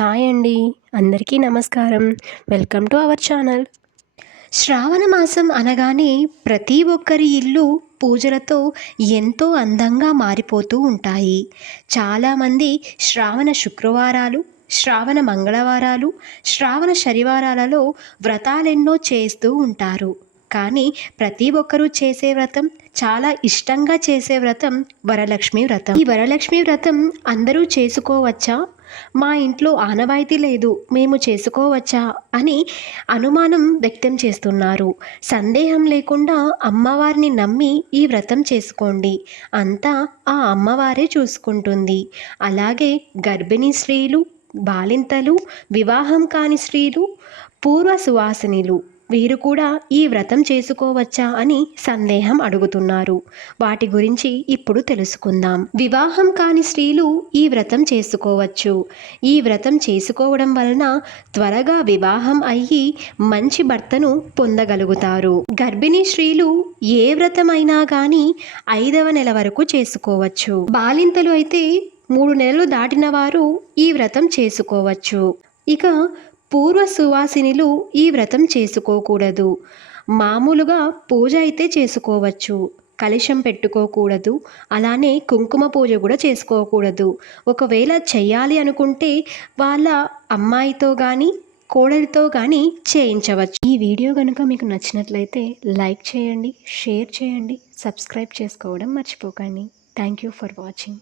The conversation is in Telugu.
హాయ్ అండి. అందరికీ నమస్కారం. Welcome to our channel. Shravana మాసం అనగానే ప్రతి ఒక్కరి ఇల్లు పూజలతో ఎంతో అందంగా మారిపోతూ ఉంటాయి. చాలామంది శ్రావణ శుక్రవారాలు, శ్రావణ మంగళవారాలు, శ్రావణ శనివారాలలో వ్రతాలెన్నో చేస్తూ ఉంటారు. కానీ ప్రతి ఒక్కరూ చేసే వ్రతం, చాలా ఇష్టంగా చేసే వ్రతం వరలక్ష్మి వ్రతం. ఈ వరలక్ష్మి వ్రతం అందరూ చేసుకోవచ్చా? మా ఇంట్లో ఆనవాయితీ లేదు, మేము చేసుకోవచ్చా అని అనుమానం వ్యక్తం చేస్తున్నారు. సందేహం లేకుండా అమ్మవారిని నమ్మి ఈ వ్రతం చేసుకోండి. అంతా ఆ అమ్మవారే చూసుకుంటుంది. అలాగే గర్భిణీ స్త్రీలు, బాలింతలు, వివాహం కాని స్త్రీలు, పూర్వ సువాసినులు వీరు కూడా ఈ వ్రతం చేసుకోవచ్చా అని సందేహం అడుగుతున్నారు. వాటి గురించి ఇప్పుడు తెలుసుకుందాం. వివాహం కాని స్త్రీలు ఈ వ్రతం చేసుకోవచ్చు. ఈ వ్రతం చేసుకోవడం వలన త్వరగా వివాహం అయ్యి మంచి భర్తను పొందగలుగుతారు. గర్భిణీ స్త్రీలు ఏ వ్రతమైనా కానీ 5వ నెల వరకు చేసుకోవచ్చు. బాలింతలు అయితే 3 నెలలు దాటిన వారు ఈ వ్రతం చేసుకోవచ్చు. ఇక పూర్వ సువాసినులు ఈ వ్రతం చేసుకోకూడదు. మామూలుగా పూజ అయితే చేసుకోవచ్చు, కలశం పెట్టుకోకూడదు. అలానే కుంకుమ పూజ కూడా చేసుకోకూడదు. ఒకవేళ చెయ్యాలి అనుకుంటే వాళ్ళ అమ్మాయితో కానీ కోడలితో కానీ చేయించవచ్చు. ఈ వీడియో కనుక మీకు నచ్చినట్లయితే లైక్ చేయండి, షేర్ చేయండి, సబ్స్క్రైబ్ చేసుకోవడం మర్చిపోకండి. Thank you for watching.